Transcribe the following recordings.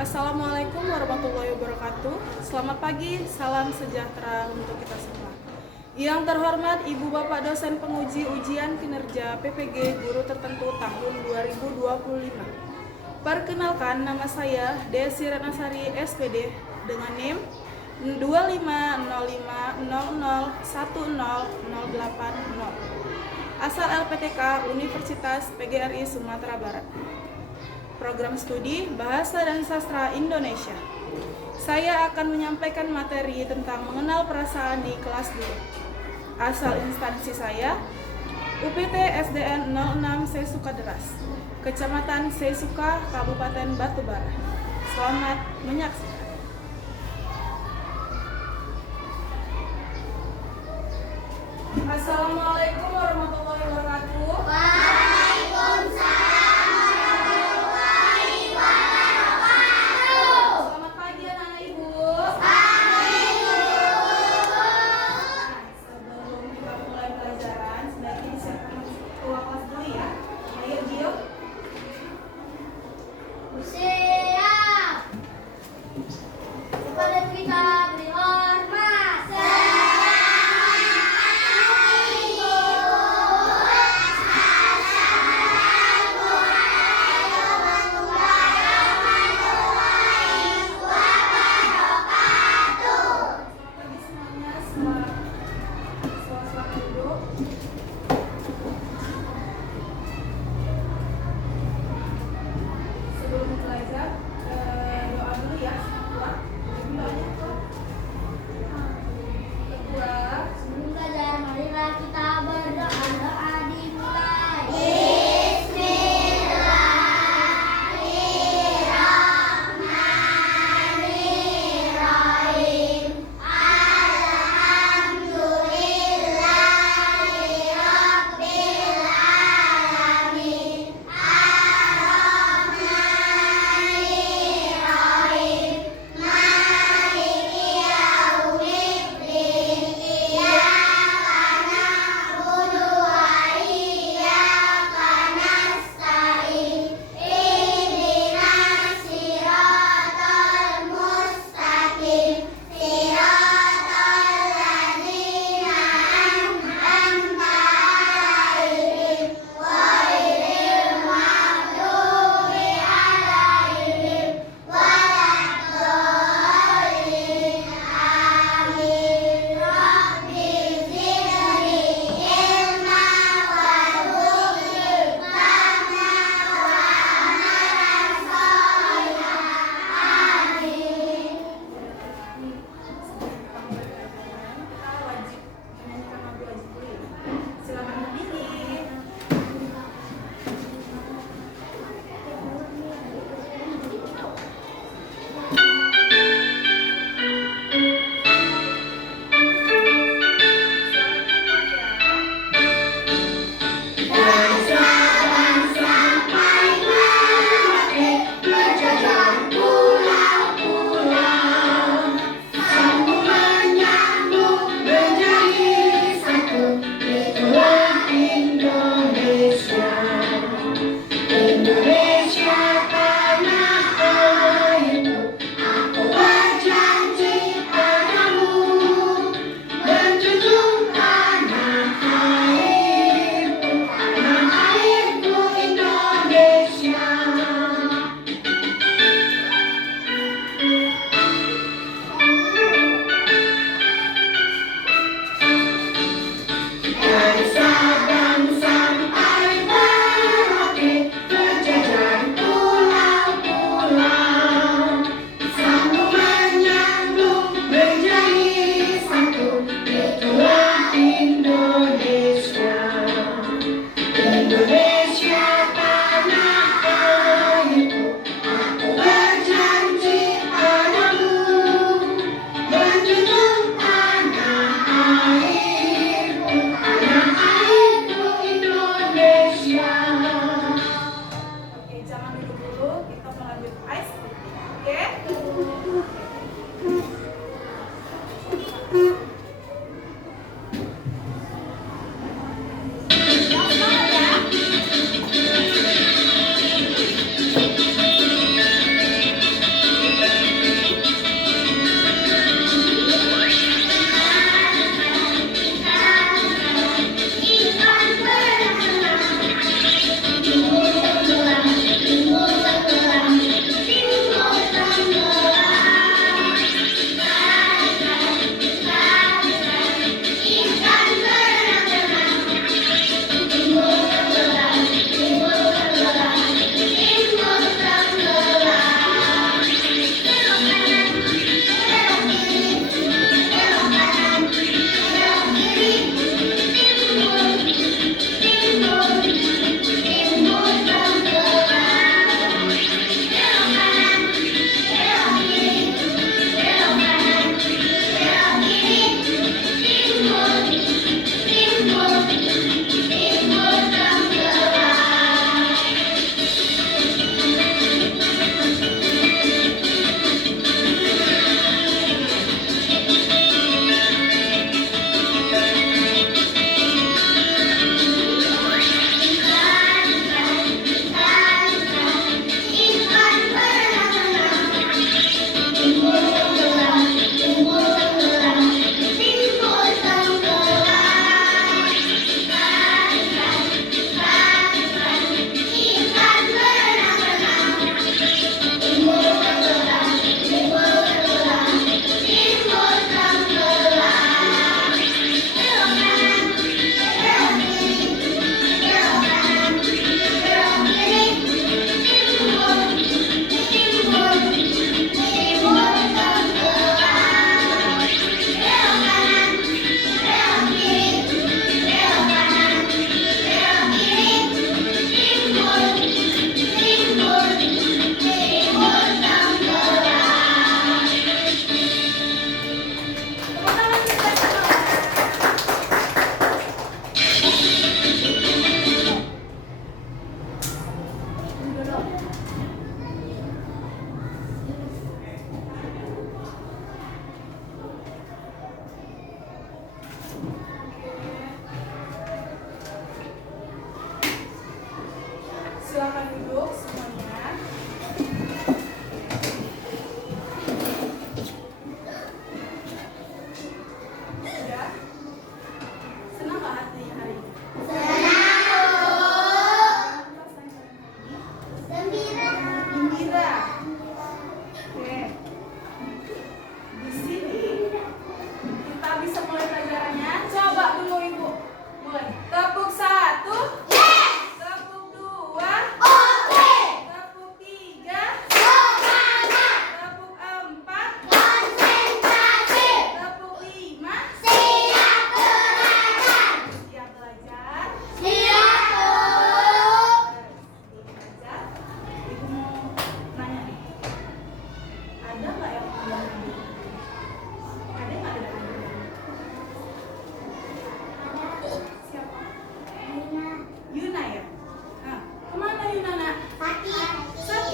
Assalamualaikum warahmatullahi wabarakatuh. Selamat pagi, salam sejahtera untuk kita semua. Yang terhormat Ibu Bapak dosen penguji ujian kinerja PPG Guru Tertentu tahun 2025. Perkenalkan, nama saya Desi Renasari SPD dengan NIM 2505001080. Asal LPTK Universitas PGRI Sumatera Barat. Program studi Bahasa dan Sastra Indonesia. Saya akan menyampaikan materi tentang mengenal perasaan di kelas 2. Asal instansi saya UPT SDN 06 Sesuka Deras, Kecamatan Sesuka, Kabupaten Batubara. Selamat menyaksikan. Assalamualaikum warahmatullahi wabarakatuh. Selamat pagi anak-anak ibu. Sebelum kita mulai pelajaran, sebaiknya disiapkan keluar kelas dulu ya. Ayo Gio. Siap. Kepada kita beri hormat. Selamat pagi, Bu.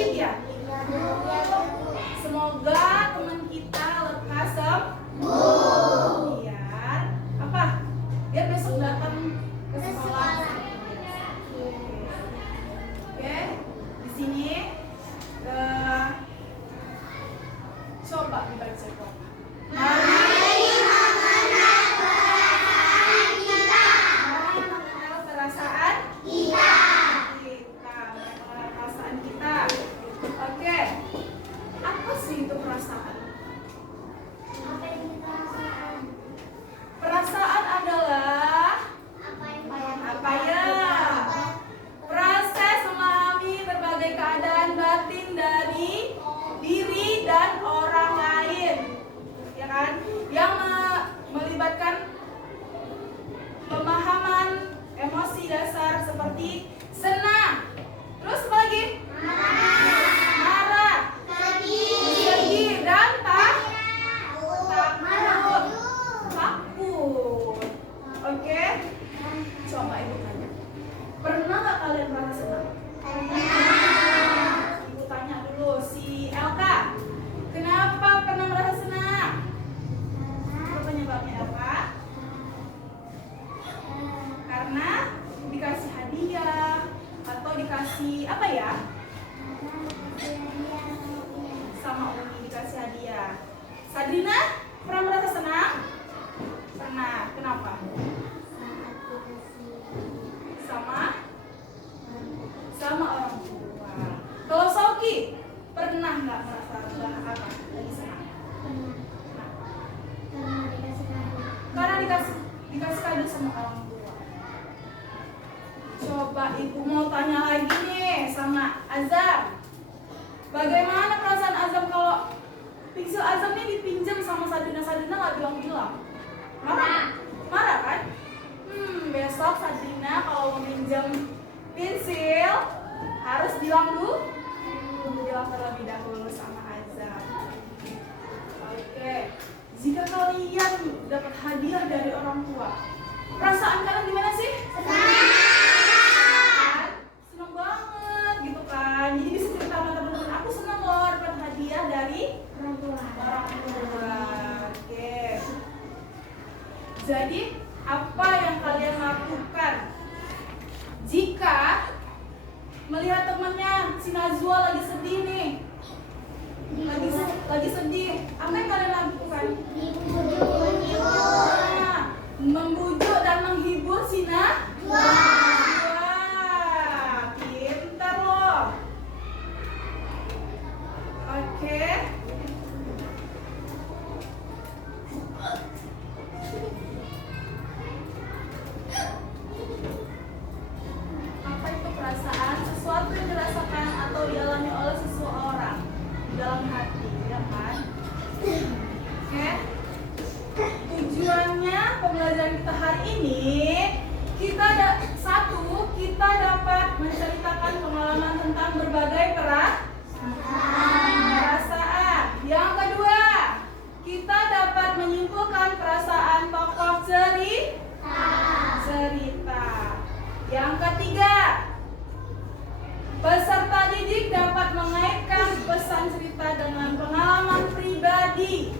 baik ya? Semoga teman kita lekas sembuh. Biar apa? Biar besok datang ke sekolah. Oke, di sini coba dibaca kok. Mari mengenal perasaan kita. Mengenal perasaan kita. Oke, apa sih itu perasaan? Perasaan adalah apa ya? Proses memahami berbagai keadaan batin dari diri dan orang lain, ya kan? Yang melibatkan pemahaman emosi dasar seperti senang, terus apa lagi? Marah, sedih, dan takut. Oke, coba ibu tanya, pernah nggak kalian merasa senang? Ibu tanya dulu si Elka, kenapa pernah merasa senang? Apa penyebabnya Elka? Karena dikasih hadiah atau dikasih apa ya? Sama Umi dikasih hadiah. Sadrina pernah merasa senang? Pernah. Kenapa? Sama orang tua. Kalau Sauki pernah nggak merasa apa lagi senang? Karena dikasih kado sama orang tua. Coba ibu mau tanya lagi nih sama Azam. Bagaimana perasaan Azam kalau pensil Azam ini dipinjam sama Sadrina nggak bilang-bilang? Marah kan? Besok Sadrina kalau mau pinjam pensil harus bilang terlebih dahulu sama Azam. Oke, jika kalian dapat hadiah dari orang tua, perasaan kalian gimana sih? Senang banget gitu kan. Jadi bisa cerita sama teman-teman, aku senang loh dapat hadiah dari orang tua. Oke. Jadi apa yang kalian lakukan jika melihat temannya si Najwa lagi sedih nih? Lagi sedih. Apa yang kalian lakukan? Membujuk dan menghibur si Najwa. Pintar loh. Oke. Apa itu perasaan? Sesuatu yang dirasakan atau dialami oleh seseorang di dalam hati, ya kan? Oke. Tujuannya pembelajaran kita hari ini, kita dapat menceritakan pengalaman tentang berbagai perasaan. Yang kedua, kita dapat menyimpulkan perasaan tokoh cerita. Yang ketiga, peserta didik dapat mengaitkan pesan cerita dengan pengalaman pribadi.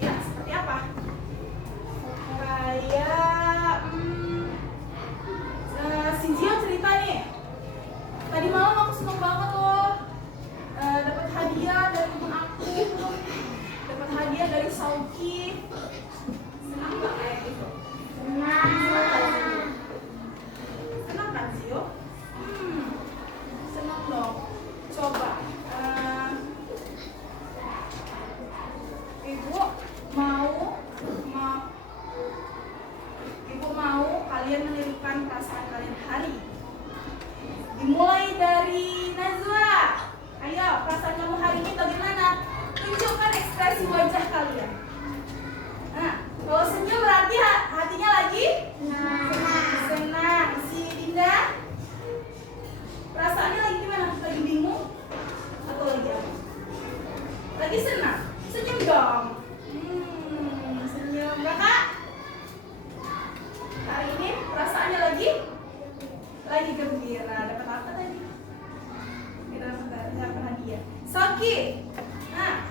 Ya, seperti apa? Kayak si Zio cerita nih. Tadi malam aku seneng banget loh. Dapat hadiah dari teman aku. Dapat hadiah dari Sauki. Senang nggak kayak gitu? Senang kan Zio? Senang dong. Coba Ibu mau kalian menirukan perasaan kalian hari. Dimulai dari Najwa. Ayo, perasaan kamu hari ini bagaimana? Tunjukkan ekspresi wajah kalian. Oki. Nah,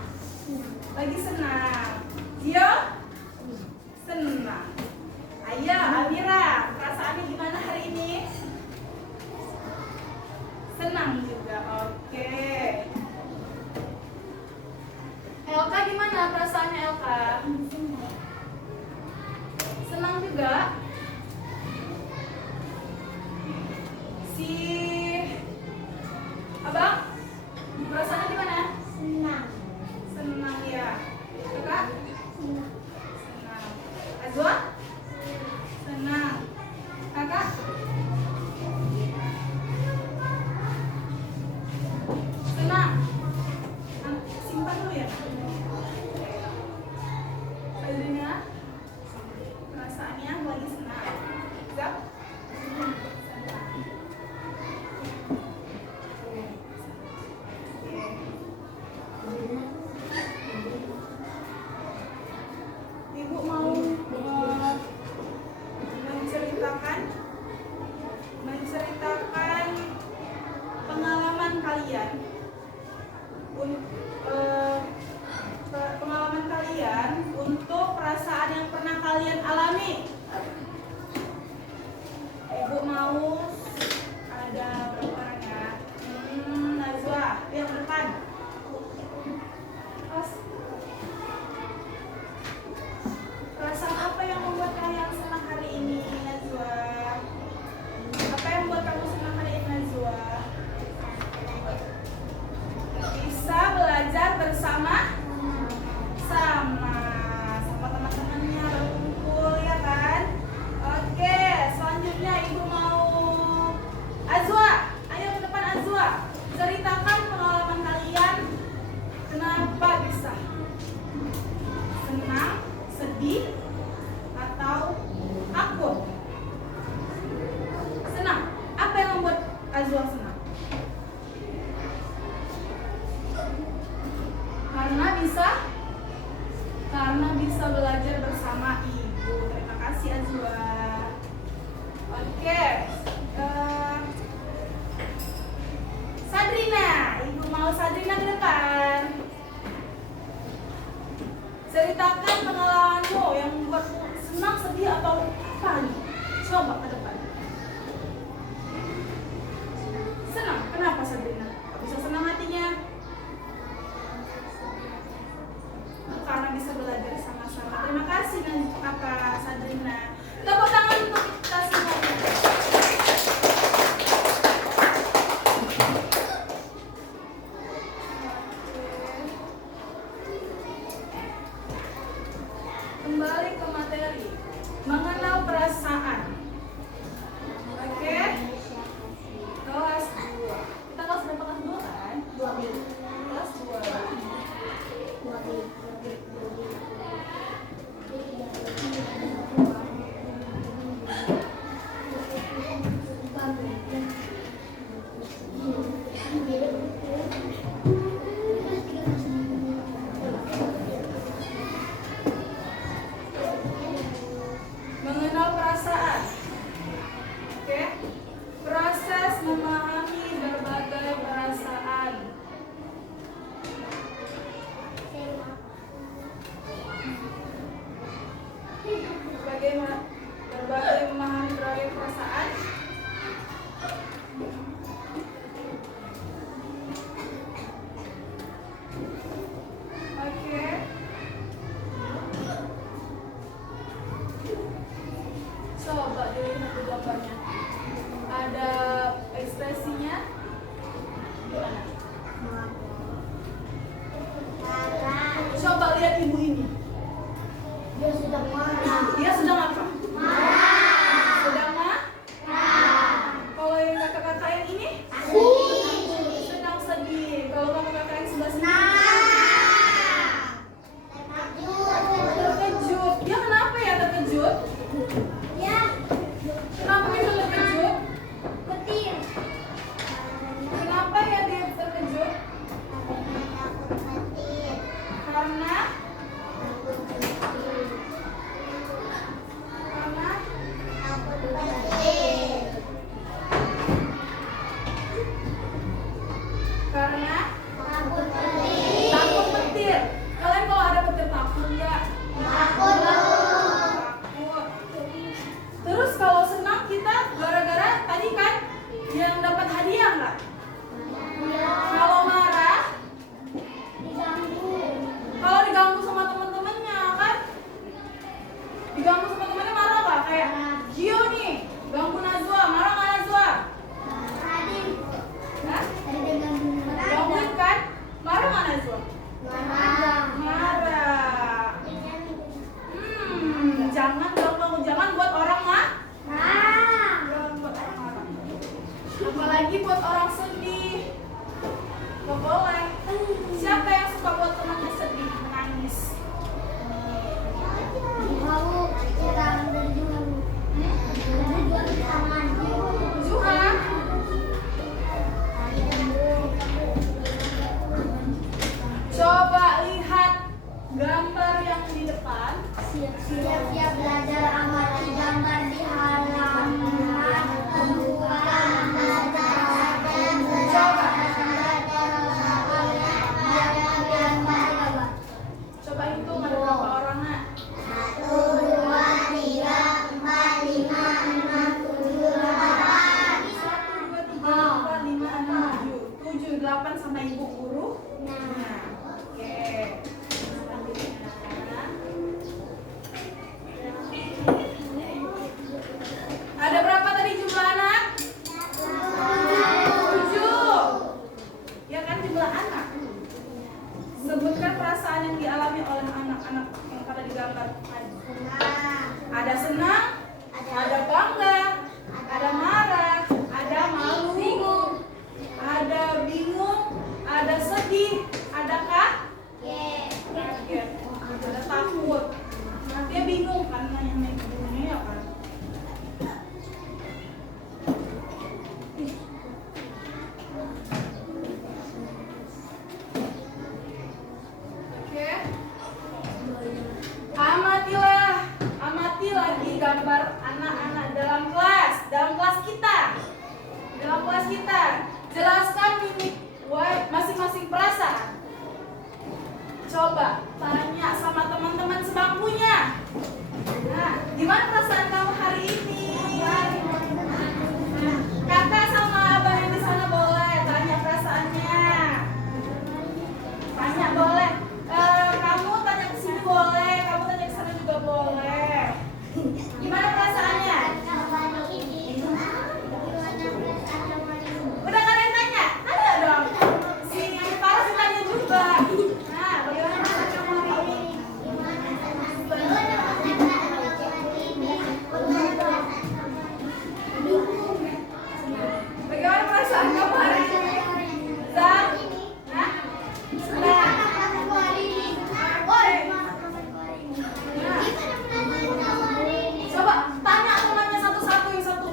lagi senang. Zio? Senang. Ayo, Amira, perasaannya gimana hari ini? Senang juga, oke. Elka gimana perasaannya Elka? Senang juga. Si Abang, perasaannya gimana? Senang. Senang ya. Kakak? Senang. Azwa? Senang. Kakak? Senang. Simpan dulu ya. Adrina, perasaannya lagi senang. Zap? Senang. Ibu mau menceritakan pengalaman kalian untuk perasaan yang pernah kalian alami. Ibu mau ada berapa orang ya? Najwa, yang depan. Perasaan apa yang membuat kalian senang hari ini, Najwa? Apa yang membuat kamu senang hari ini, Najwa? Bisa belajar bersama teman-temannya, berkumpul ya kan? Oke, selanjutnya ibu mau Azwa, ayo ke depan Azwa. Ceritakan pengalaman kalian, kenapa bisa senang, sedih, atau takut? Senang. Apa yang membuat Azwa senang? Karena bisa belajar bersama ibu. Terima kasih Azwa. Oke. Sadrina, ibu mau Sadrina ke depan. Ceritakan pengalamanmu yang membuatmu senang, sedih, atau apa nih? Coba ke depan. Senang. Kenapa Sadrina? Bisa senang hatinya? Karena bisa belajar sama-sama. Terima kasih Kak Sadrina. Tepuk tangan untuk kita semuanya. Kembali ke materi, mengenal perasaan. Oke. Kelas 2. Kita kelas berapa? Kelas 2 kan? 2. Kelas 2. Mengenal perasaan. Oke. Proses memahami berbagai perasaan. Berbagai memahami berbagai perasaan. Oke. Coba dilihat di gambarnya. Ada ekspresinya. Gimana? Coba lihat ibu ini. Dia sedang marah. Dia sedang apa? Marah. Sedang Kalau yang kakak-kakak yang ini? Sedih. Sedang sedih. Kalau kakak-kakak yang sebelah sini? Terkejut. Dia kenapa ya terkejut? Ya, Kenapa bisa terkejut? petir. Kenapa ya dia tanggapan sama ibu guru? Nah. Oke. Selanjutnya. Ada berapa tadi jumlah anak? 7. Ya kan jumlah anak. Sebutkan perasaan yang dialami oleh anak-anak yang pada digambar. Ada senang, ada bangga, ada marah, ada malu, ada bingung, ada sedih, ada kaget, ada takut. Nah, dia bingung kan nanya ibunya ya kan. Oke. Amati lagi gambar anak-anak dalam kelas kita. Dalam kelas kita, jelaskan mimik masing-masing perasaan. Coba tanya sama teman-teman sebangkunya. Nah, gimana perasaan kamu hari ini? Kakak sama abang yang di sana boleh tanya perasaannya. Tanya boleh. Kamu tanya ke sini boleh, kamu tanya ke sana juga boleh. Gimana perasaannya? Udah kan yang tanya? Ada dong. Si Farah tanya juga. Nah, bagaimana perasaan kamu hari ini? Bagaimana perasaan kamu hari ini? Zam? Hah? Nah. Coba tanya atau nanya satu-satu yang satu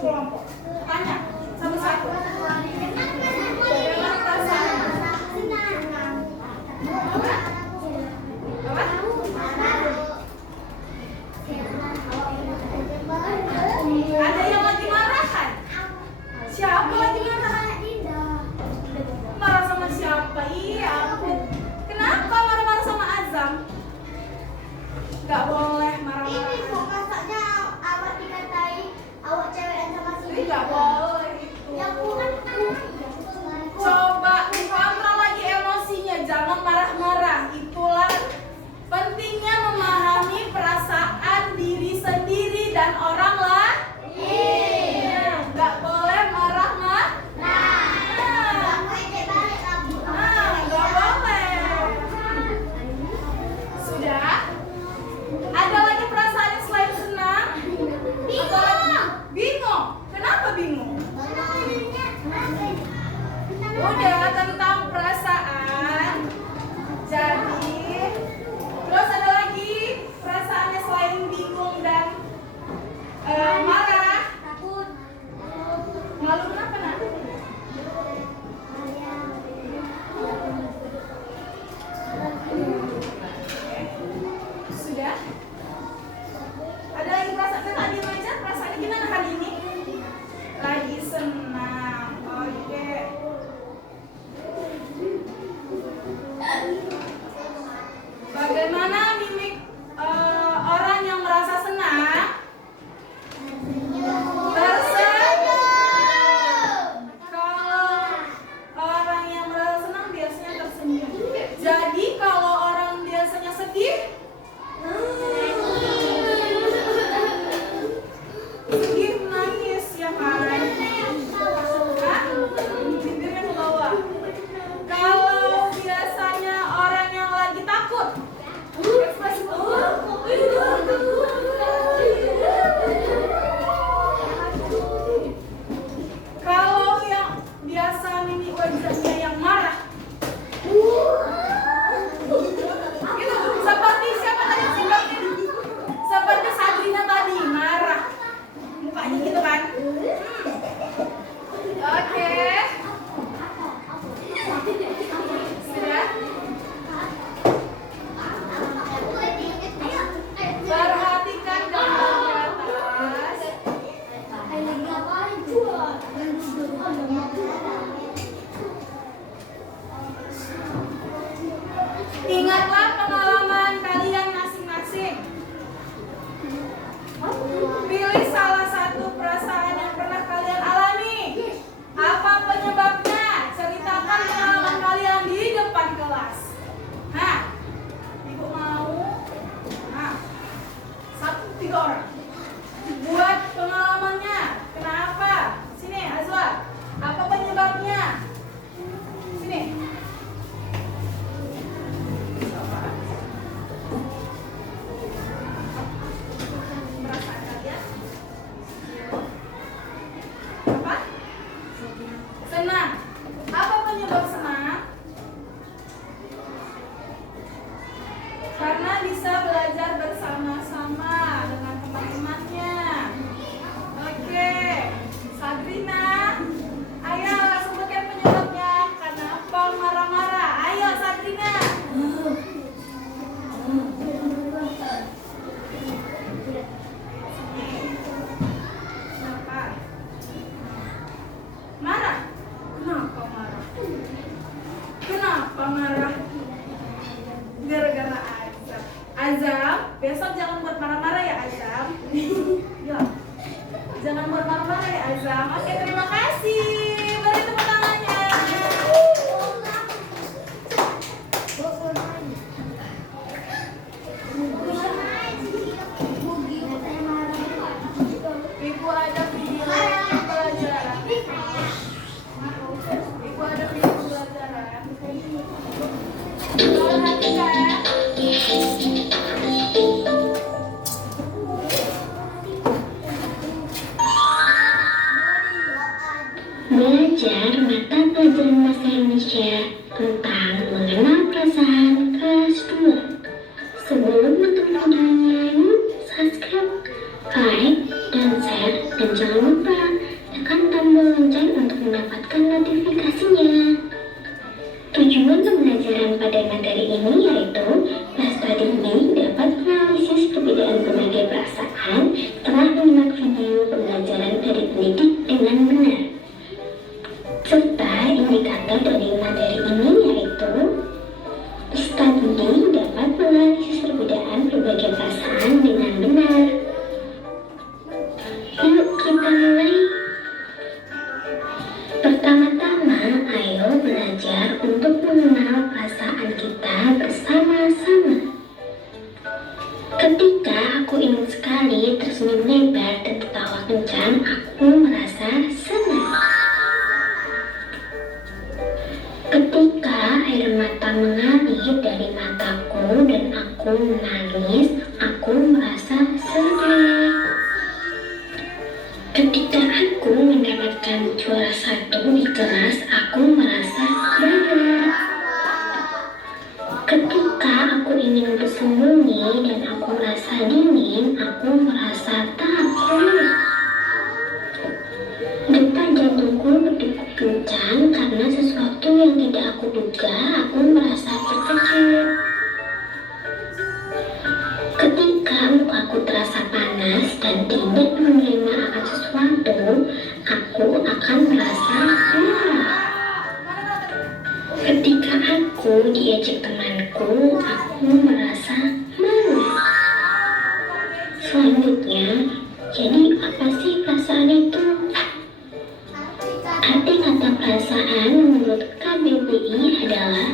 kelompok. Tanya satu-satu. Bagaimana perasaannya? Apa? Ada yang lagi marah kan? Siapa lagi marah? Marah sama siapa? Iya, aku. Kenapa marah-marah sama Azam? Gak boleh marah-marah. Ini kok masaknya awak dikatai awak cewekan sama si Ini gak boleh itu. Ya bukan Coba kontrol lagi emosinya, jangan marah-marah. Itulah pentingnya memahami perasaan diri sendiri dan orang lain. Gak boleh marah-marah. Gak boleh. Sudah? Ada lagi perasaan yang selain senang? Bingung. Kenapa bingung? Udah tentang perasaan. Jadi, terus ada lagi perasaannya selain bingung dan marah. Malu kenapa nak? Sudah? Ada lagi perasaan? Kita diam aja. Perasaannya gimana hari ini? Lagi senang. Oke. Bagaimana mimik orang yang merasa senang? Kalau orang yang merasa senang biasanya tersenyum. Jadi kalau orang biasanya sedih, sedih menangis ya kan? Bibirnya ke bawah. Kalau biasanya orang yang lagi takut, ekspresi kalau yang biasa mimik wajahnya yang marah, itu seperti siapa tadi sifatnya? Seperti Sabrina tadi marah, mukanya gitu kan? Oke. Sudah? Perhatikan gambar di atas. Ingatlah pengalaman kalian masing-masing. Pilih salah satu perasaan yang pernah kalian alami. Apa penyebabnya? Ceritakan Kenapa marah? Gara-gara Azam. Azam, besok jangan buat marah-marah ya Azam. Ya. Jangan buat marah-marah ya Azam. Oke, terima kasih. Beri tepuk tangannya. Ibu ada video pembelajaran. Ibu ada video pembelajaran. Perhatikan. Belajar mata pelajaran bahasa Indonesia tentang mengenal perasaan kelas 2. Sebelum menontonnya, subscribe, like, dan share, dan jangan lupa tekan tombol lonceng untuk mendapatkan notifikasinya. Tujuan pembelajaran pada materi ini yaitu peserta didik dapat menganalisis perbedaan berbagai perasaan setelah menyimak video pembelajaran dari pendidik dengan benar. Serta indikator dari materi ini yaitu peserta didik dapat menganalisis perbedaan berbagai perasaan dengan benar. Yuk kita mulai. Pertama-tama, ayo belajar untuk mengenal perasaan kita bersama-sama. Ketika aku ingin sekali tersenyum lebar dan tertawa kencang, aku merasa senang. Ketika air mata mengalir dari mataku dan aku menangis, aku merasa sedih. Ketika aku mendapatkan juara 1 di kelas, aku merasa bangga. Ketika aku ingin bersembunyi dan aku merasa dingin, aku merasa takut. Detak jantungku berdegup kencang karena sesuatu yang tidak aku duga, aku merasa terkejut. Ketika mukaku terasa panas dan tidak menerima akan sesuatu, aku akan merasa marah. Ketika aku diejek temanku, aku merasa malu. Selanjutnya, jadi apa sih perasaan itu? Arti kata perasaan menurut KBBI adalah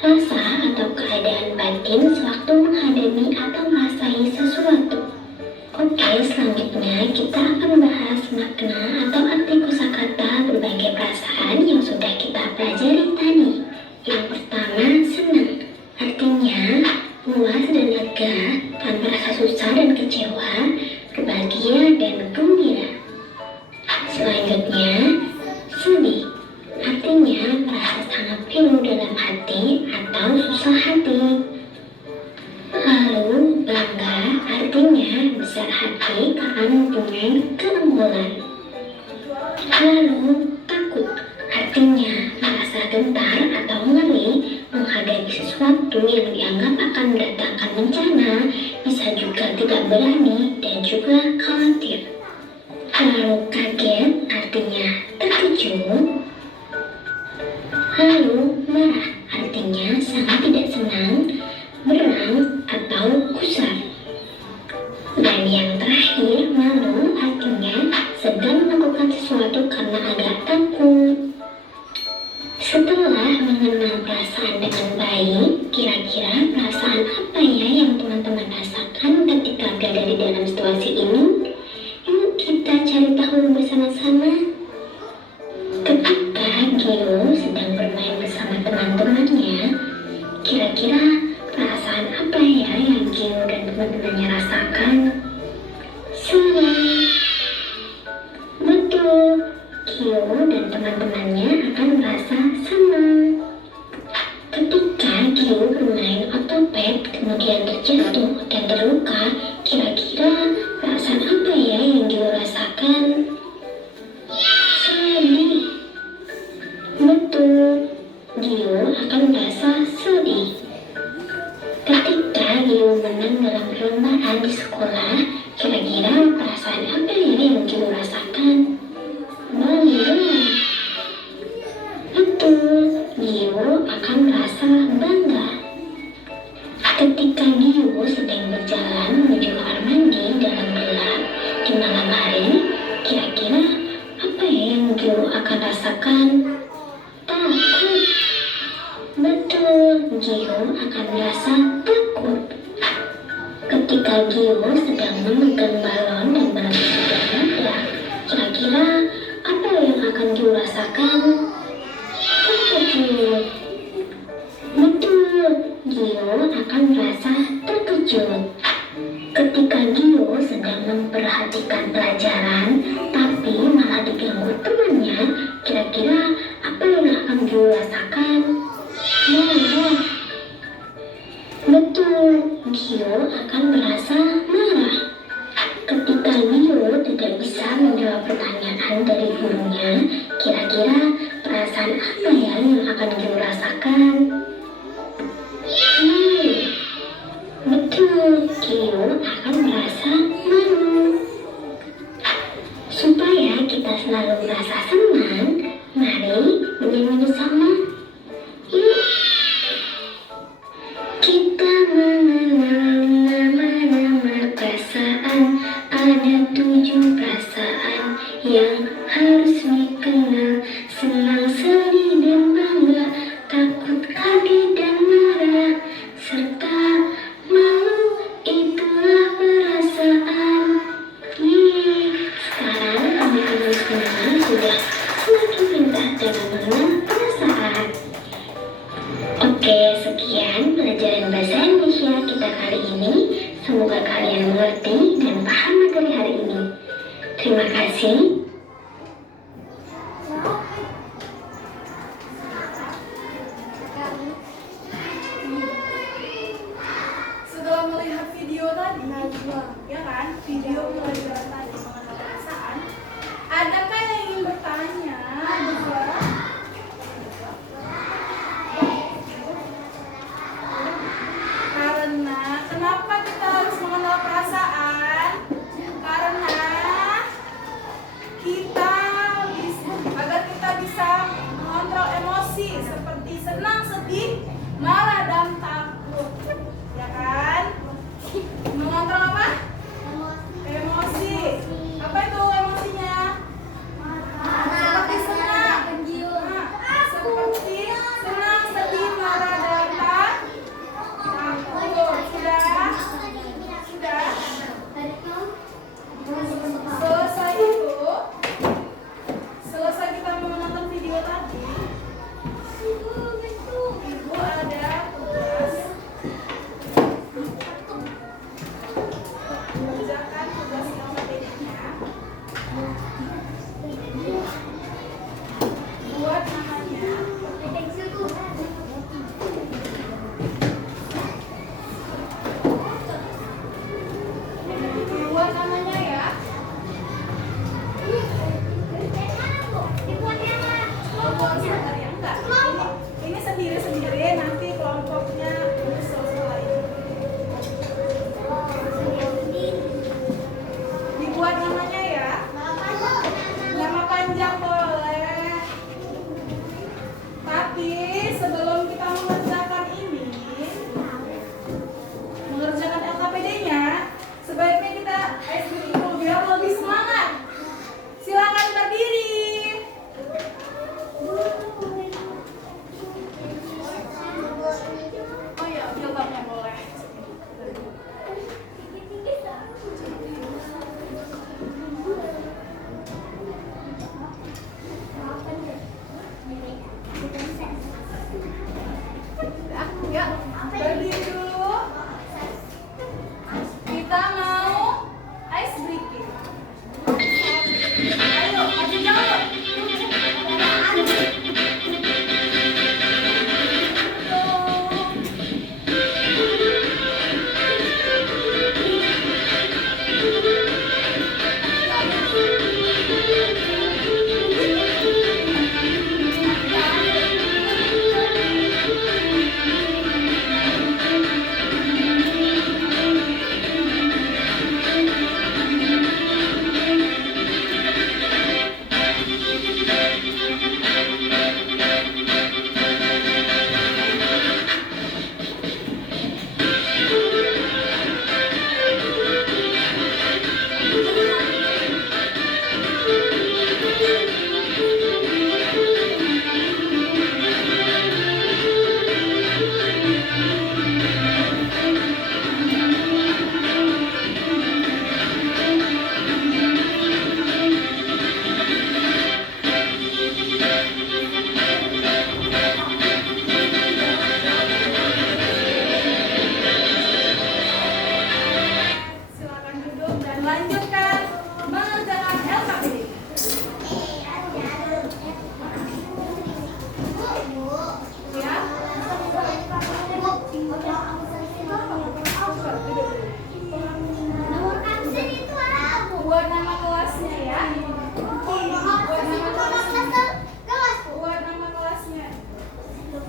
rasa atau keadaan batin sewaktu menghadapi atau merasai sesuatu. Oke, selanjutnya kita akan bahas makna atau arti kosakata berbagai perasaan yang sudah kita pelajari tadi. Yang pertama, senang. Artinya puas dan lega tanpa rasa susah dan kecewa, berbahagia dan gembira. Selanjutnya, sedih. Artinya merasa sangat pilu dalam hati atau susah hati. Lalu bangga artinya besar hati karena mempunyai keunggulan. Lalu takut artinya merasa gentar atau ngeri menghadapi sesuatu yang dianggap akan mendatangkan bencana, bisa juga tidak berani dan juga khawatir. Lalu kaget artinya terkejut. Lalu marah artinya sangat tidak senang, berang atau gusar. Dan yang terakhir, malu artinya sedang melakukan sesuatu karena agak takut. Setelah mengenal perasaan dengan baik, kira-kira perasaan apa ya yang teman-teman rasakan ketika berada di dalam situasi ini? Yuk kita cari tahu bersama-sama. Ketika Gio sedang bermain bersama teman-temannya, kira-kira perasaan apa ya yang Gio dan teman-temannya rasakan? Senang. Betul, Gio dan teman-temannya akan merasa senang. Ketika Gio bermain otopet kemudian terjatuh dan terluka, kira-kira perasaan apa ya yang Gio rasakan? Sedih. Betul, Gio akan merasa sedih. Ketika Gio menang dalam perlombaan di sekolah, kira-kira perasaan apa ya yang Gio rasakan? Bangga. Betul, Gio akan merasa bangga. Ketika Gio sedang berjalan menuju kamar mandi dalam gelap di malam hari, kira-kira apa yang Gio akan rasakan? Takut. Betul, Gio akan merasa takut. Ketika Gio sedang memegang balon dan balon sedang meledak, kira-kira apa yang akan Gio rasakan? Terkejut. Betul, Gio akan merasa terkejut. Ketika Gio sedang memperhatikan pelajaran, tapi malah diganggu temannya, kira-kira apa yang akan Gio rasakan? Marah. Betul, Gio akan merasa marah. Ketika Gio tidak bisa menjawab pertanyaan dari gurunya, kira-kira perasaan apa ya yang akan Gio rasakan? Betul, Gio akan merasa malu. Supaya kita selalu merasa senang, mari menyanyi bersama. Yuk! Kita mengenal nama-nama perasaan. Ada 7 perasaan yang harus dikenal. Senang, sedih, dan bangga, takut, kaget, dan marah, serta malu. Itulah perasaan. Sekarang teman-teman semua sudah semakin pintar dalam mengenal perasaan. Oke, sekian pelajaran bahasa Indonesia kita kali ini. Semoga kalian mengerti dan paham materi hari ini. Terima kasih. Setelah melihat video tadi, ya kan, video pelajaran tadi mengenal perasaan, adakah yang ingin bertanya juga? Karena kenapa kita harus mengenal perasaan? Karena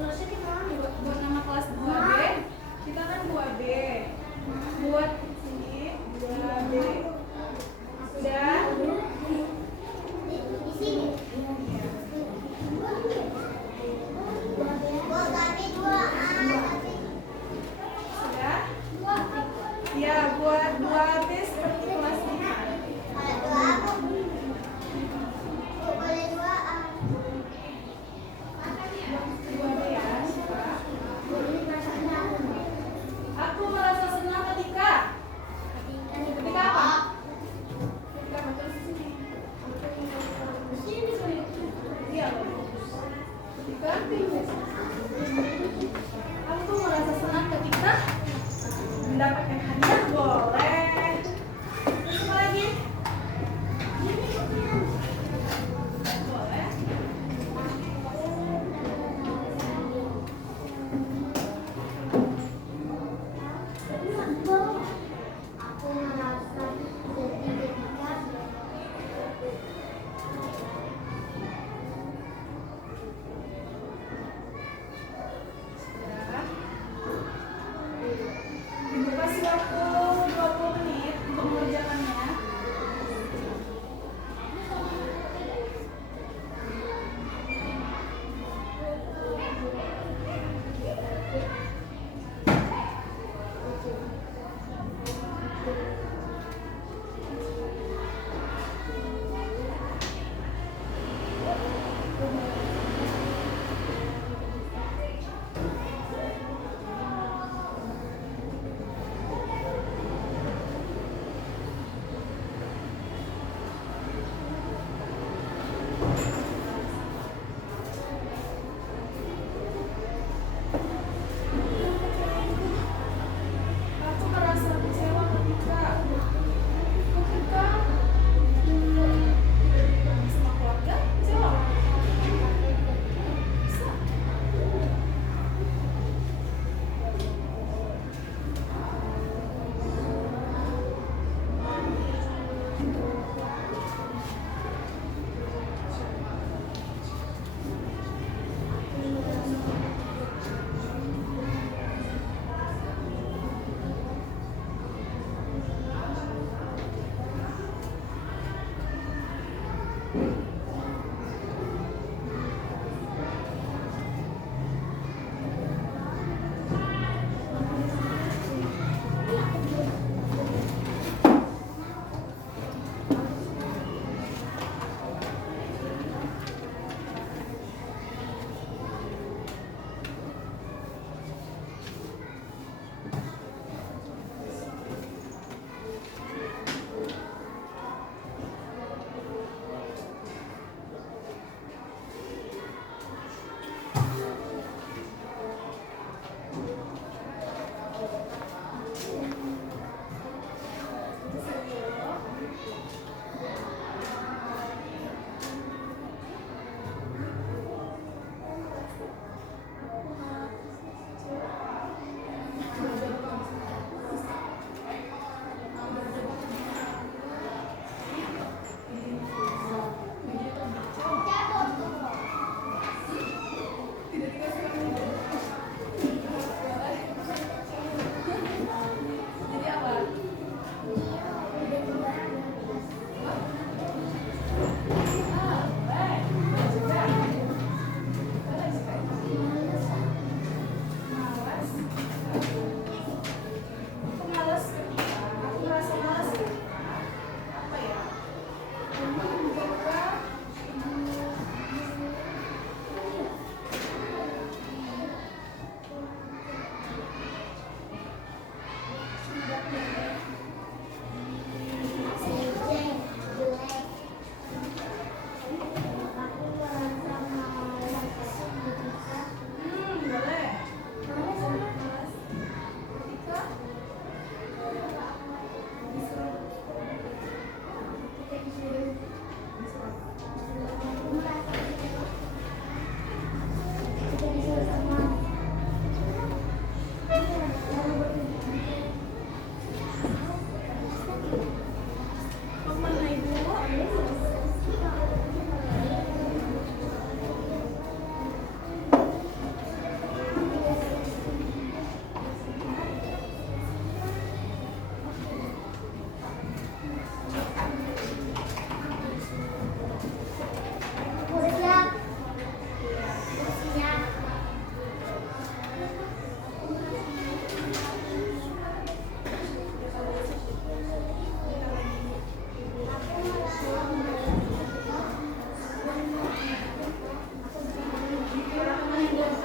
Buat nama kelas 2B, kita kan 2B. Buat sini 2B. Sudah? Di sini. Buat kami 2A. Sudah? Ya, buat 2B seperti kelas 5. Kalau 2A boleh 2A. 2B ya. Aku merasa senang ketika apa? Ketika betul sini. Iya, bagus. Ketika aku merasa senang ketika mendapatkan hadiah. Boleh. Terus apa lagi? Boleh. Aku merasa sedih ketika Sudah. Ibu kasih waktu 20 menit untuk mengerjakannya.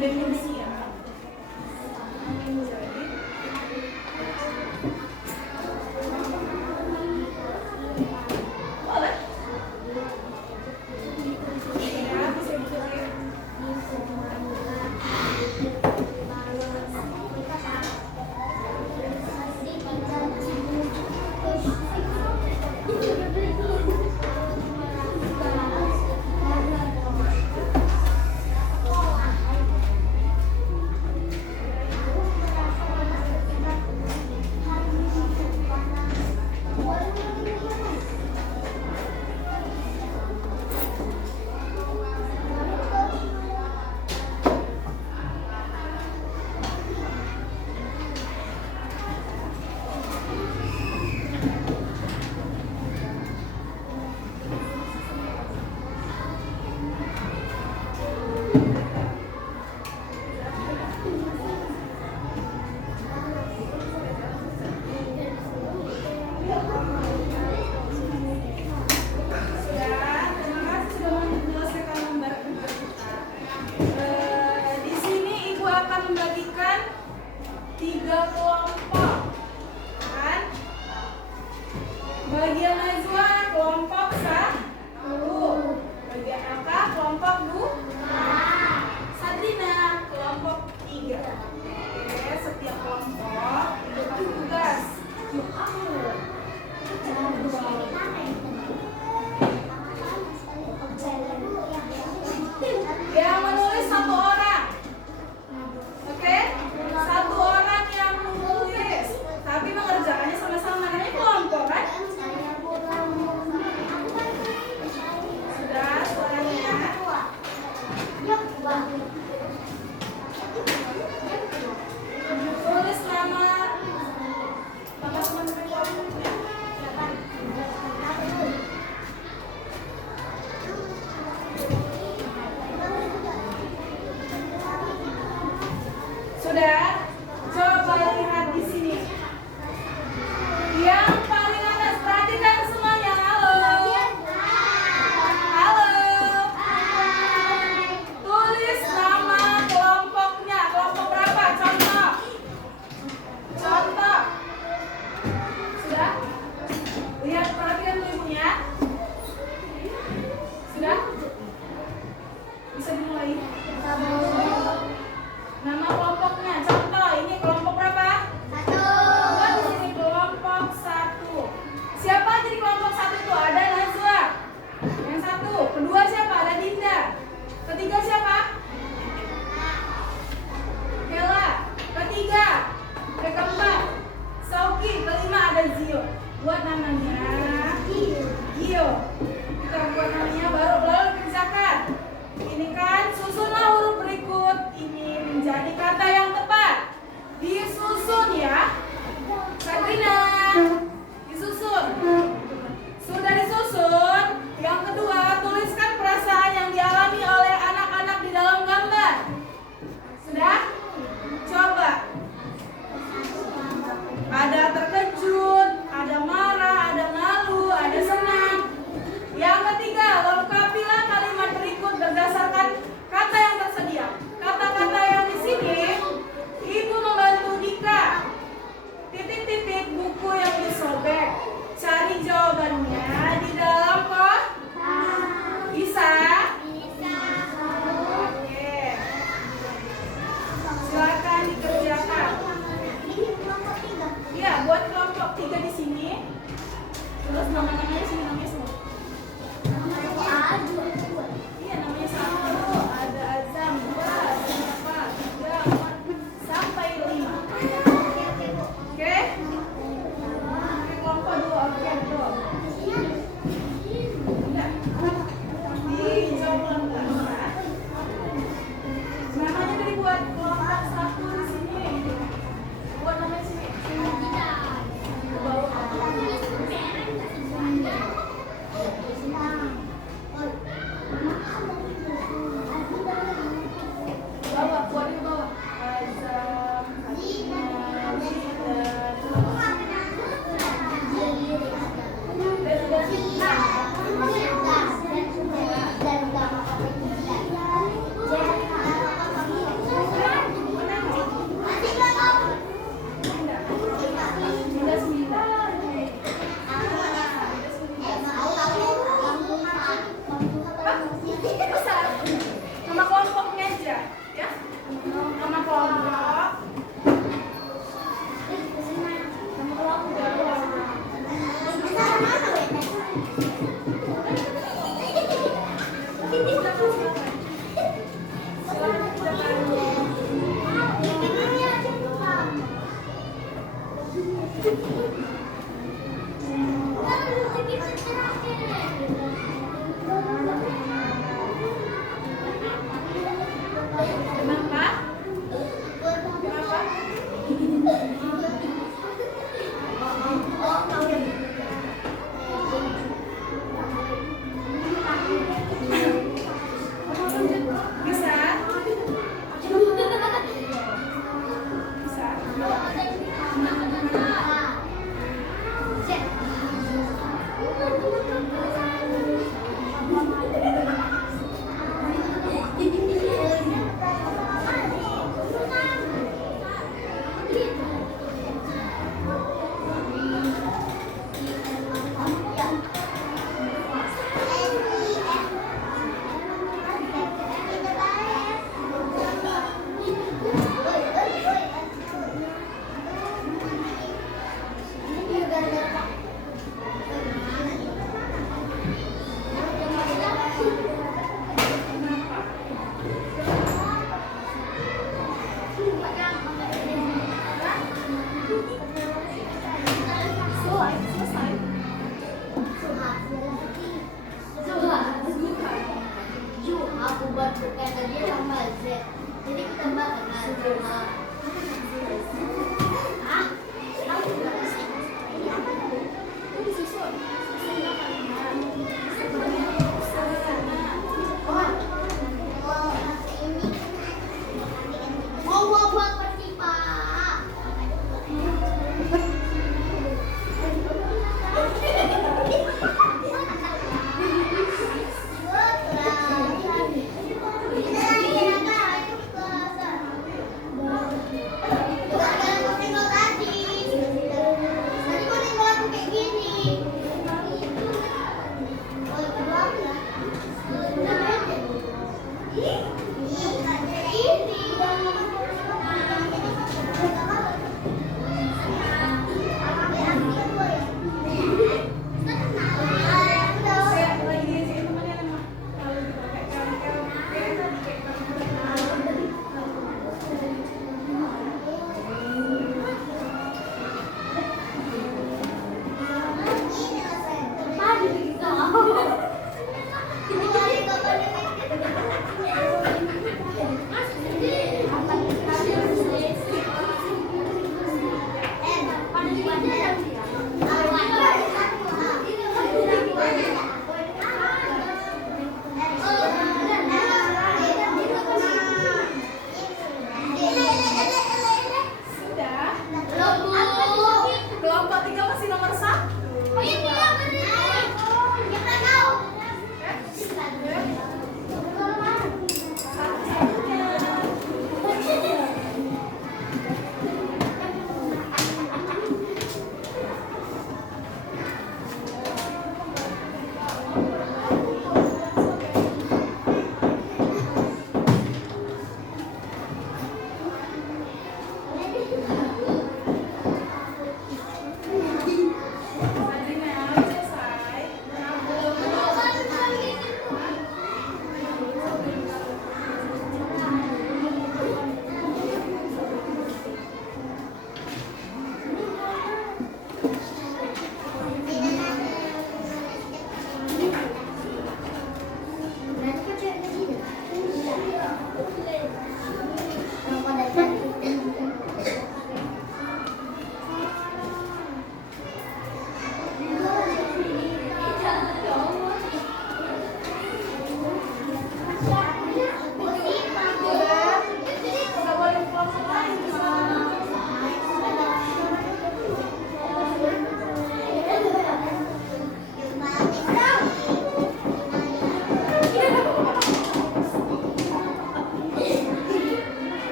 definisi ya. Boleh? Ya, bisa diikuti. Membagikan 3 kelompok kan? Bagian Najwa kelompok 1, bagian Aka kelompok 2, Sadrina kelompok 3. Oke, setiap kelompok diberikan tugas. Yang menulis 1 orang. Oke, 1 orang yang menulis, tapi mengerjakannya sama-sama, namanya kelompok kan? Sudah suaranya? Tulis nama teman-teman kelompoknya. Sudah? Coba lihat di sini. Yang paling atas, perhatikan semuanya. Halo. Halo. Tulis nama kelompoknya. Kelompok berapa? Contoh. Contoh. Sudah? Lihat, perhatikan dulu ibunya. Sudah? Bisa dimulai. Nama kelompoknya, contoh ini kelompok berapa? 1. Buat di sini kelompok 1. Siapa jadi kelompok 1 itu? Ada Najwa. Yang 1. Kedua siapa? Ada Dinda. Ketiga siapa? Kela. Ketiga. Keempat Sauki. Kelima ada Zio. Buat namanya Gio. Kita buat namanya baru lalu kerjakan. Ini kan susunlah huruf berikut ini menjadi kata yang tepat. Disusun ya, Sabrina. Disusun. Sudah disusun. Yang kedua, tuliskan perasaan yang dialami oleh anak-anak di dalam gambar. Sudah? Coba. Ada terkejut, ada marah, ada malu, ada senang. Yang ketiga, lengkapilah kalimat berikut berdasarkan kata yang tersedia. Kata-kata yang di sini, Ibu membantu Dika. Titik-titik buku yang disobek. Cari jawabannya di dalam kok. Bisa? Oke. Silakan dikerjakan. Iya, buat kelompok 3 di sini. Terus nama-namanya sini namanya semua. Iya, namanya 1, ada Azam, 2, siapa, 3, 4, sampai 5. Oke? Kelompok 2, oke, bro. Enggak. Dijawab pelan-pelan. Namanya tadi buat kelompok 1 di sini. Buat namanya sini. Ke bawah. Bawah, buat di bawah. Mau buat pergi, Pak.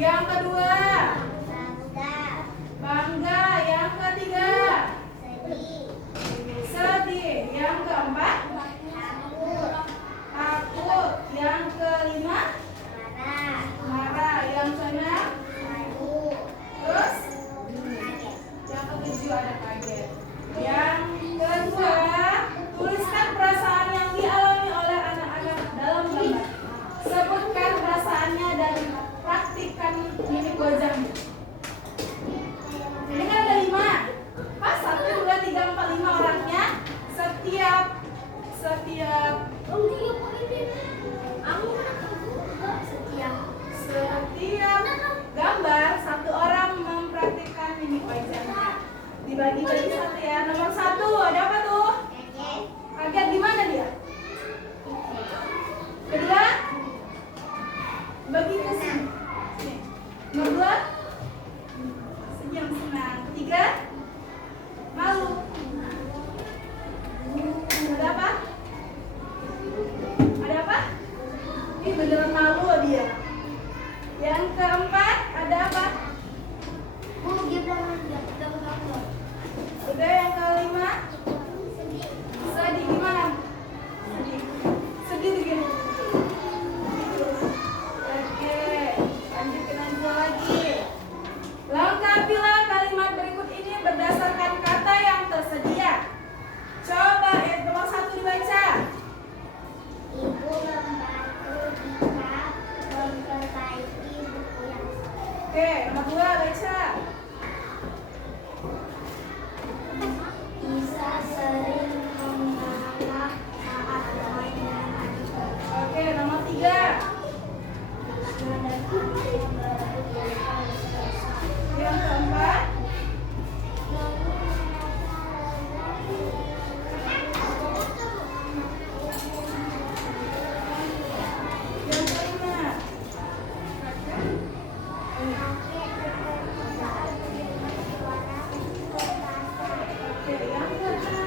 Yang kedua, bangga, bangga. Yang ketiga, sedih, sedih. Yang keempat, takut, takut. Yang kelima, marah, marah. Yang keenam, malu, terus kaget. yang ketujuh ada kaget. Yang kedua, tuliskan perasaan yang dialami oleh anak-anak dalam gambar. Sebutkan perasaannya dan praktikkan mimik wajahnya. Ini kan ada 5. Pas 1, 2, 3, 4, 5 orangnya. Setiap gambar 1 orang mempraktikkan mimik wajahnya. Dibagi-bagi 1 ya. Nomor 1 ada apa tuh? Kaget, Kaget gimana dia? Kedua, bagi ke sini. Nomor 2, senyum senang. Ketiga, malu. Ada apa? Ada apa? Ini beneran malu dia. Yang keempat, ada apa? dia bilang Udah. Yang kelima, sedih gimana? Sedih begini. Oke, lanjutin aja lagi. Lengkapilah kalimat berikut ini berdasarkan kata yang tersedia. Coba nomor 1 dibaca. Ibu membantu kita memperbaiki buku yang Oke, nomor 2 baca. Isa sering memarah saat main dengan adik-adik. Oke, nomor 3. Yang keempat, yang kelima. Oke, yang keenam.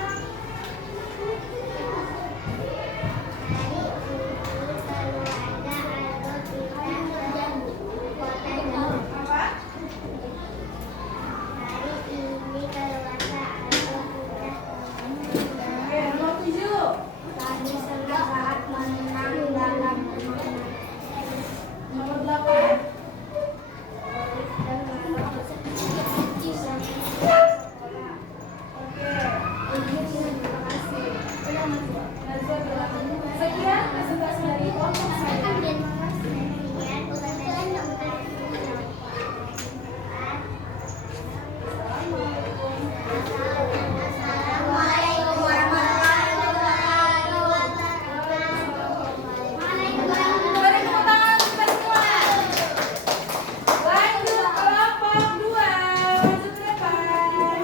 Apa? Oke, nomor 7. Nomor 8. Oke. Terima kasih. Najwa bilang, sekian presentasi dari kelompok saya. Assalamualaikum warahmatullahi wabarakatuh. Beri tepuk tangan kita semua. Lanjut kelompok 2. Maju ke depan.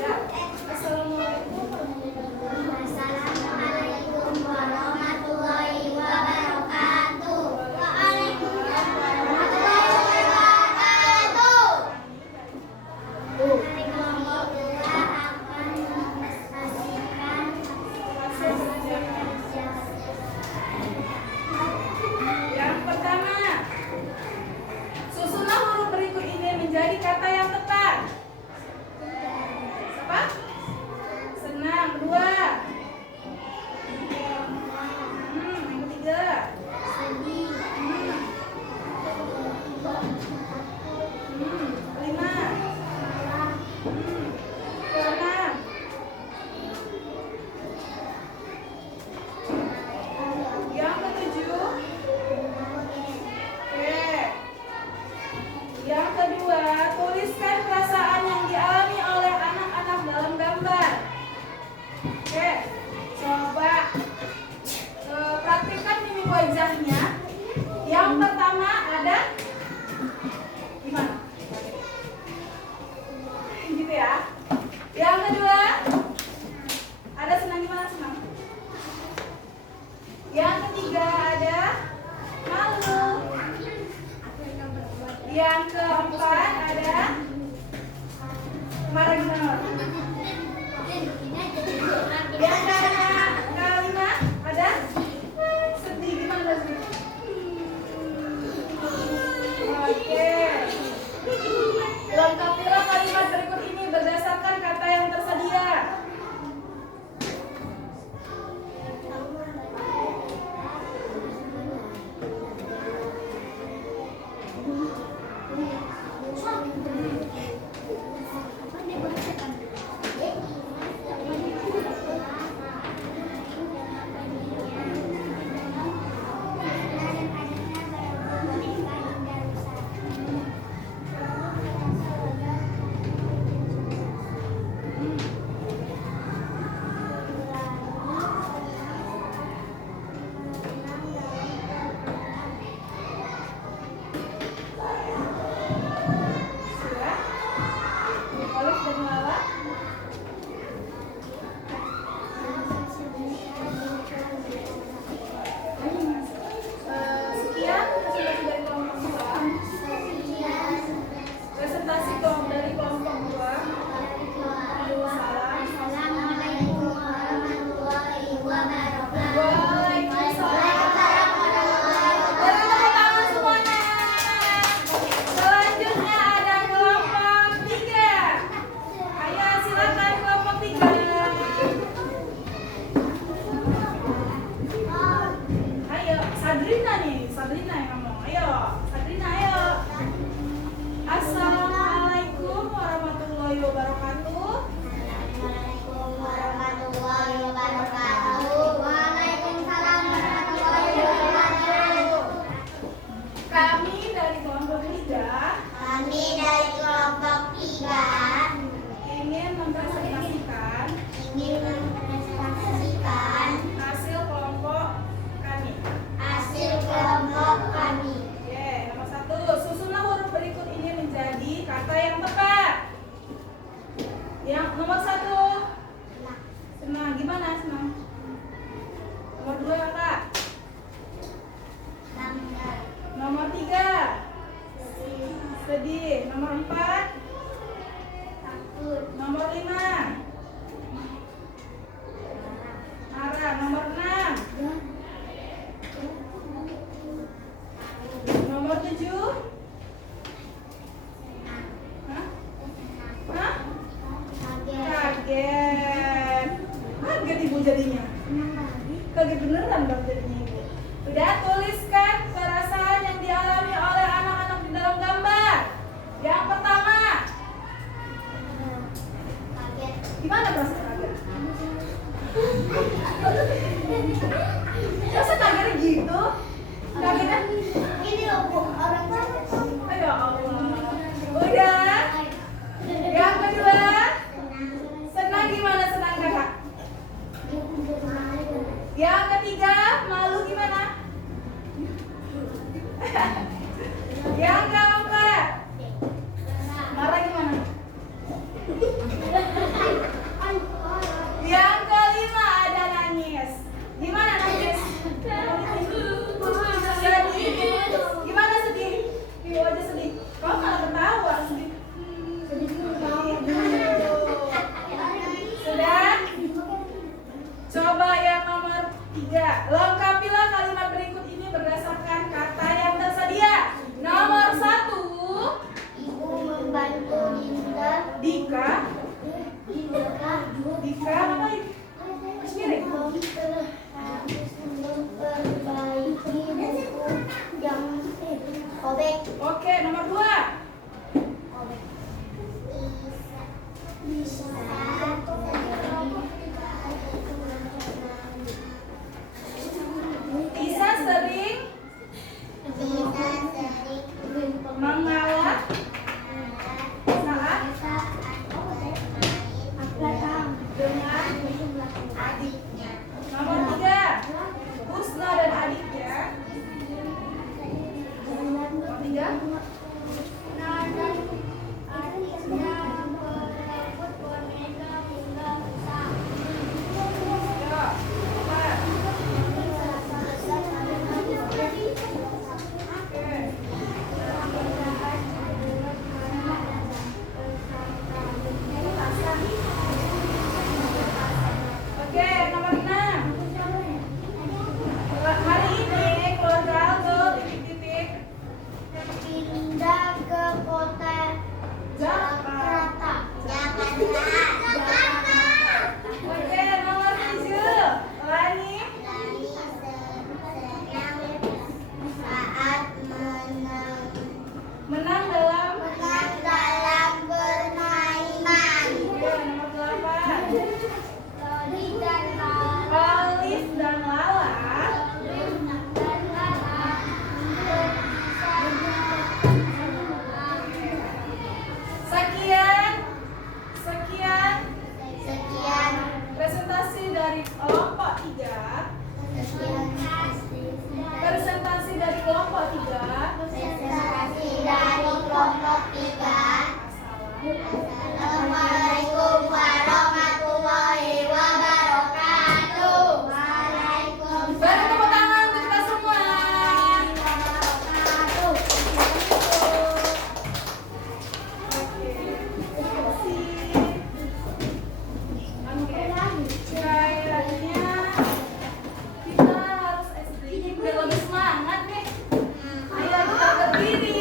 Ya. Assalamualaikum Assalamualaikum warahmatullahi wabarakatuh. Waalaikumsalam warahmatullahi wabarakatuh. Kelompok 2 akan mempresentasikan Yang pertama, susunlah huruf berikut ini menjadi kata yang tepat. Apa? Senang. Kedua. Yang ketiga. sedih, Kelima. Keenam. Yang ketujuh. Oke. Yang kedua, tuliskan perasaan yang dialami oleh anak-anak dalam gambar. Oke, coba praktikkan mimik wajahnya. Yang pertama ada gimana? Gitu ya. Yang kedua ada senang gimana senang? Yang ketiga ada malu. Yang keempat ada marah gimana? Yang nomor 1. Senang. Gimana senang? Nomor 2 ya Kak. Nomor 3. Sedih. Nomor 4. Nomor 5. Marah. Nomor 6. Nomor 7. Hah? Hah? Kaget. Kaget ibu jadinya. Kaget beneran dong jadinya ibu. Udah tuliskan perasaan yang dialami oleh anak-anak di dalam gambar. Yang pertama. Gimana perasaan kaget? Masa kagetnya gitu? Kagetnya? Ini loh Bu, orang kaget. Ayo Allah. Udah. Yang kedua. Senang gimana senang kakak? Yang ketiga, malu gimana? Yang keempat, marah gimana? Yang kelima ada nangis. Gimana nangis? Sedih. Gimana sedih? Ibu aja sedih. Kau malah ketawa sedih. Sudah? Coba yang nomor 3. Lengkapilah kalimat berikut ini berdasarkan kata yang tersedia. Nomor 1. Ibu membantu Dinda. Dika. Dika apa? Miring. Harus memperbaiki buku yang sobek. Oke, nomor 2. Bisa Bisa sering mengalah saat dengan adiknya. Nomor 3. Husna dan adiknya. Nomor 3. Oke, nomor 6. Hari ini keluarga Aldo titik-titik pindah ke kota Jakarta. Oke, nomor 7. Lani saat menang dalam dalam permainan. Oke, nomor 8. Loli dan Alif dan Lala sekian presentasi dari kelompok 3. Presentasi dari kelompok 3. Assalamualaikum warahmatullahi wabarakatuh. Waalaikumsalam. Beri tepuk tangan untuk kita semua. Oke, terima kasih. Oke, kayaknya kita harus sedikit biar lebih semangat nih. Ayo kita berdiri.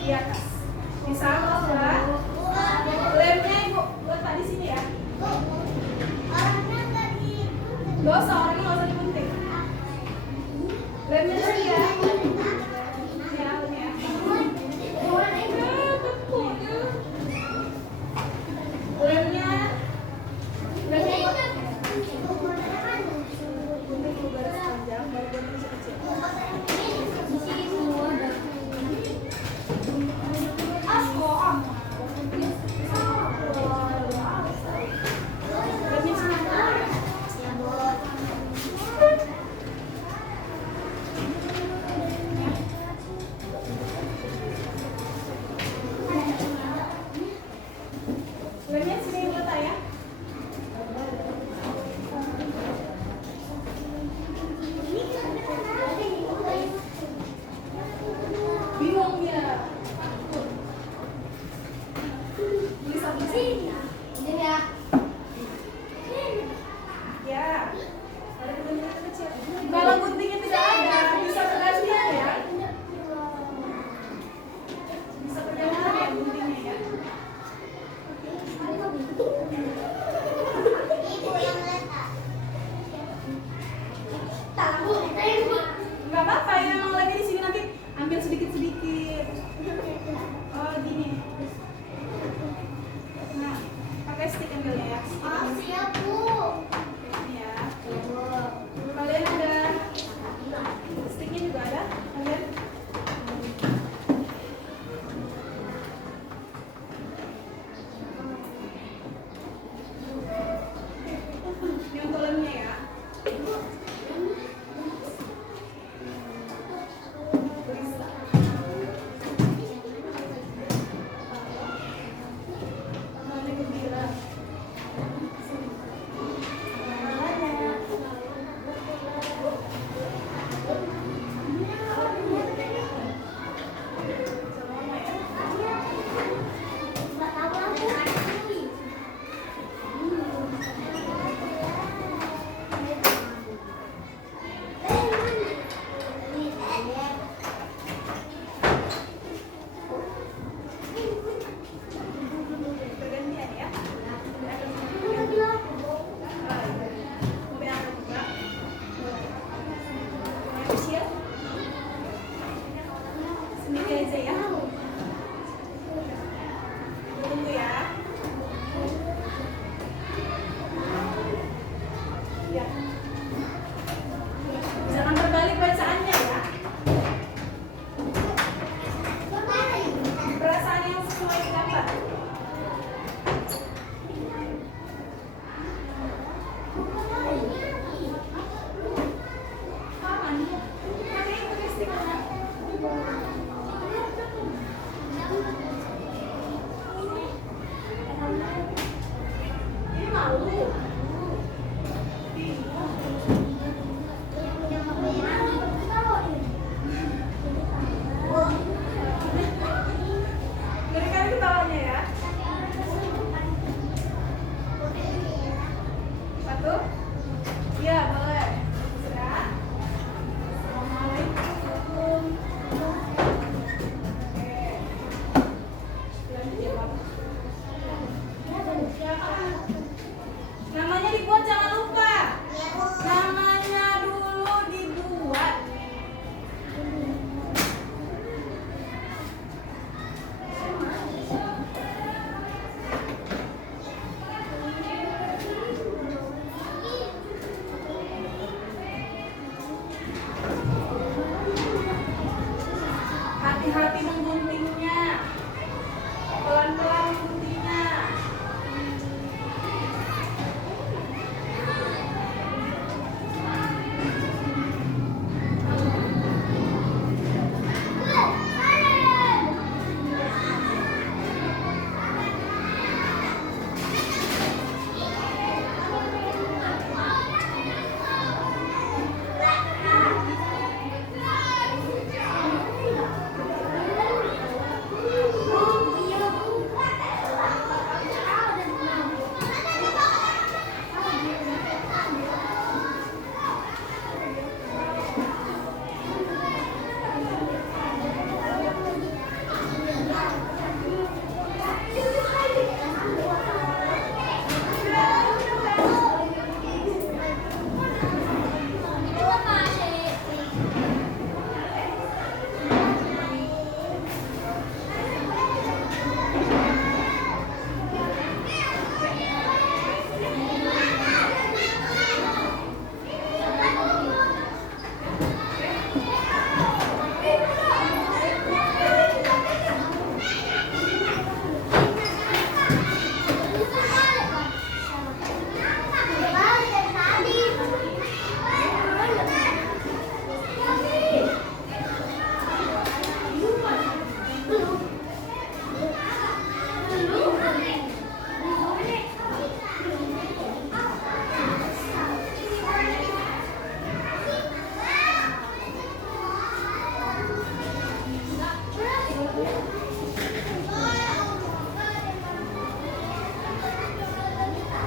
di atas. Bisa bawa lemnya ibu letak di sini ya. Gak usah, orangnya gak usah digunting. Lemnya di sini ya. Ya, lemnya. Lemnya. Gunting garis panjang, baru gunting kecil-kecil. Lemnya sini letak ya. Bingung dia. Bisa sini. Ya. Ada gunting kecil. Kalau guntingnya tidak ada, bisa pergantian ya. Bisa pergantian ya guntingnya ya. Nggak apa-apa ya, emang lagi di sini nanti ambil sedikit-sedikit. Oh gini. Nah, pakai stick ambilnya ya. Siap, Bu. Ini ya. Kalian ada sticknya juga ada? Kalian? Ini untuk lemnya ya. Bisa. Namanya gembira. Sama mama ya. Pergantian ya. Kecil. Sendiri aja ya. Tunggu ya. Ya. Jangan terbalik bacaannya ya. Perasaan yang sesuai gambar. Aman. Pakai stick. Ini malu. Bingung. Dari kali ketawanya ya. Satu. Iya, boleh. Sudah. Assalamualaikum. Oke. Lanjut ya, Pak. Namanya dibuat, jangan lupa. Namanya dulu dibuat. Hati-hati mengguntingnya. Pelan-pelan mengguntingnya.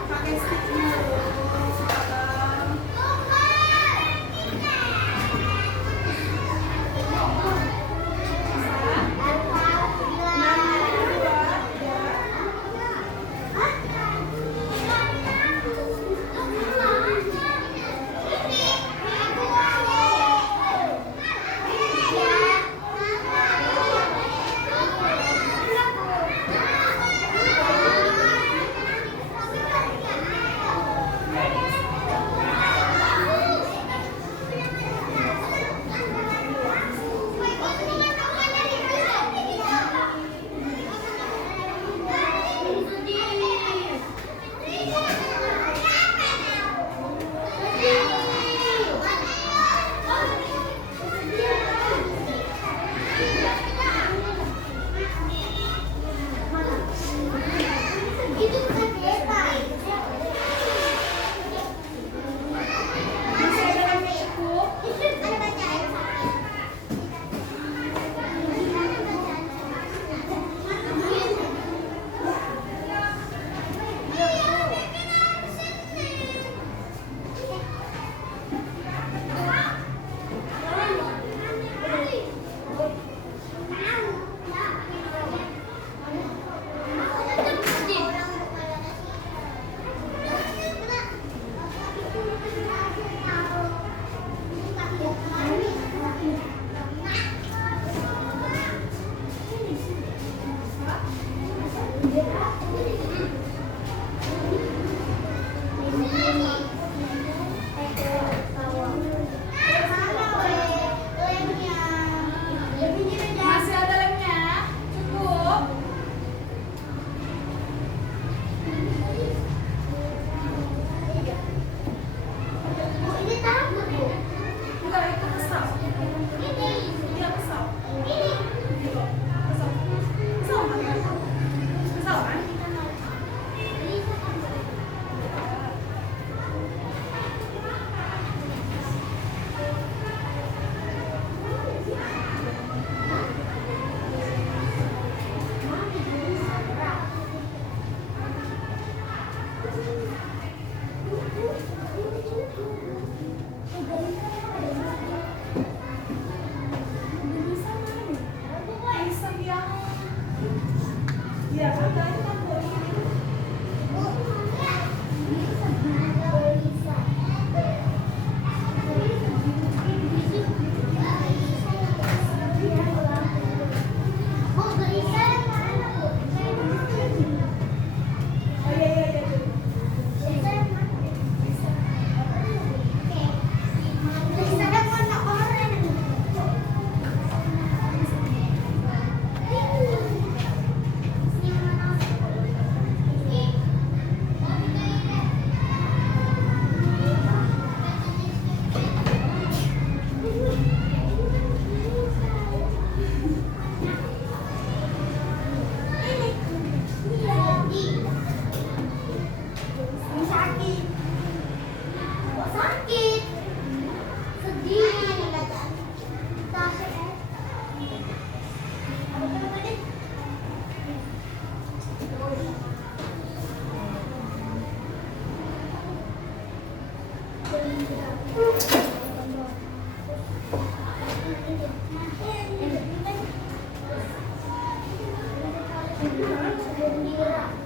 Pakai sticknya dulu sekarang. Itu bukan kereta. Masih ada yang cukup. Itu ada bacaan. Masih ada lemnya? Cukup? Ini takut, Bu. Enggak, itu kesal. Iya, kesal. Kesal. Kesal kan? Kesal kan? Pisang yang ya ada itu kan boleh ini. Oh iya iya iya. Sakit. Sedih. Thank you.